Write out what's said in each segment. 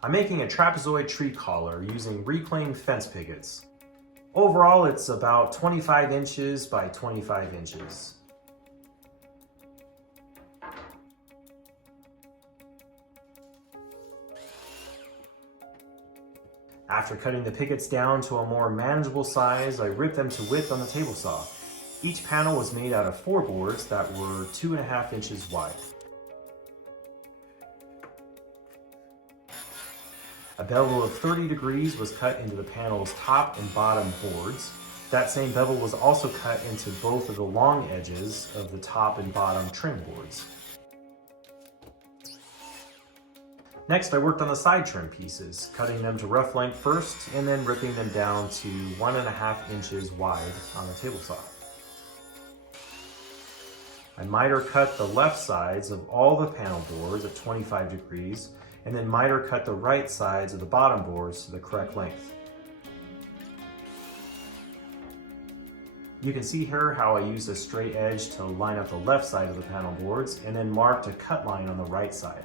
I'm making a trapezoid tree collar using reclaimed fence pickets. Overall, it's about 25 inches by 25 inches. After cutting the pickets down to a more manageable size, I ripped them to width on the table saw. Each panel was made out of 4 boards that were 2.5 inches wide. A bevel of 30 degrees was cut into the panel's top and bottom boards. That same bevel was also cut into both of the long edges of the top and bottom trim boards. Next, I worked on the side trim pieces, cutting them to rough length first and then ripping them down to 1.5 inches wide on the table saw. I miter cut the left sides of all the panel boards at 25 degrees and then miter cut the right sides of the bottom boards to the correct length. You can see here how I used a straight edge to line up the left side of the panel boards and then marked a cut line on the right side.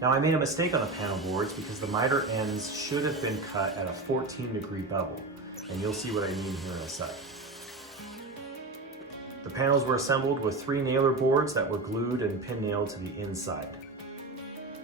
Now I made a mistake on the panel boards because the miter ends should have been cut at a 14-degree bevel, and you'll see what I mean here in a sec. The panels were assembled with 3 nailer boards that were glued and pin nailed to the inside.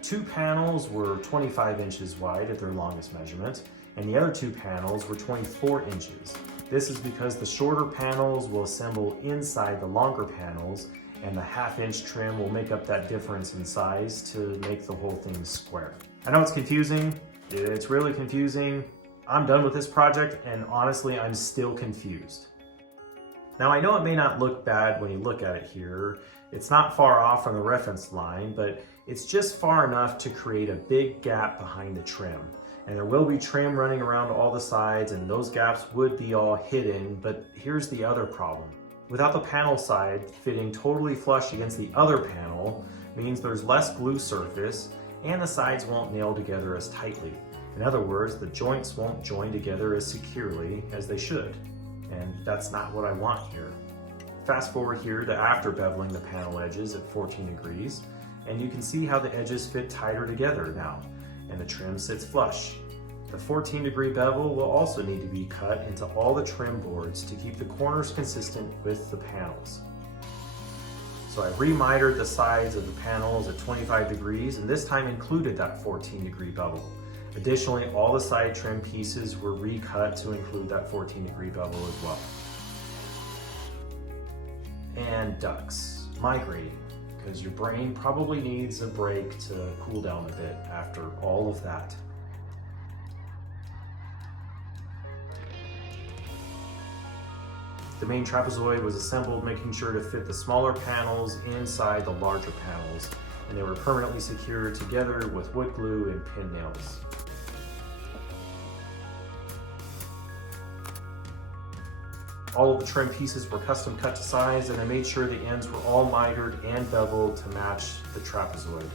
2 panels were 25 inches wide at their longest measurement, and the other 2 panels were 24 inches. This is because the shorter panels will assemble inside the longer panels, and the 1/2 inch trim will make up that difference in size to make the whole thing square. I know it's confusing, it's really confusing. I'm done with this project, and honestly, I'm still confused. Now I know it may not look bad when you look at it here. It's not far off from the reference line, but it's just far enough to create a big gap behind the trim. And there will be trim running around all the sides, and those gaps would be all hidden, but here's the other problem. Without the panel side fitting totally flush against the other panel means there's less glue surface and the sides won't nail together as tightly. In other words, the joints won't join together as securely as they should. And that's not what I want here. Fast forward here to after beveling the panel edges at 14 degrees, and you can see how the edges fit tighter together now, and the trim sits flush. The 14-degree bevel will also need to be cut into all the trim boards to keep the corners consistent with the panels. So I remitered the sides of the panels at 25 degrees and this time included that 14-degree bevel. Additionally, all the side trim pieces were recut to include that 14-degree bevel as well. And ducks, migrating, because your brain probably needs a break to cool down a bit after all of that. The main trapezoid was assembled making sure to fit the smaller panels inside the larger panels, and they were permanently secured together with wood glue and pin nails. All of the trim pieces were custom cut to size, and I made sure the ends were all mitered and beveled to match the trapezoid.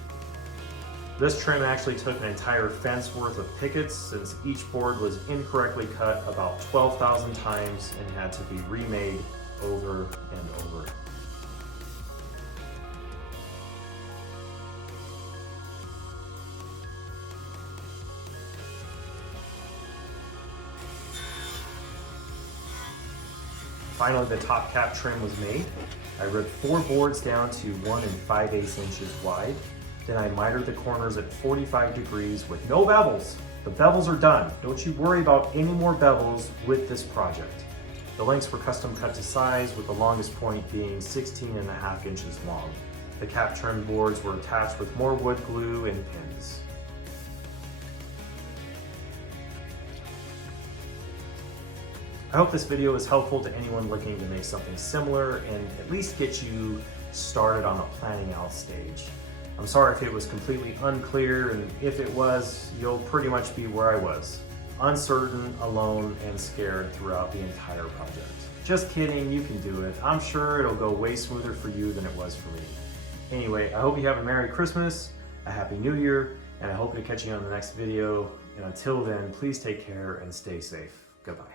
This trim actually took an entire fence worth of pickets since each board was incorrectly cut about 12,000 times and had to be remade over and over. Finally, the top cap trim was made. I ripped 4 boards down to 1 5/8 inches wide. Then I mitered the corners at 45 degrees with no bevels. The bevels are done. Don't you worry about any more bevels with this project. The lengths were custom cut to size, with the longest point being 16.5 inches long. The cap trim boards were attached with more wood glue and pins. I hope this video is helpful to anyone looking to make something similar and at least get you started on the planning out stage. I'm sorry if it was completely unclear, and if it was, you'll pretty much be where I was. Uncertain, alone, and scared throughout the entire project. Just kidding, you can do it. I'm sure it'll go way smoother for you than it was for me. Anyway, I hope you have a Merry Christmas, a Happy New Year, and I hope to catch you on the next video. And until then, please take care and stay safe. Goodbye.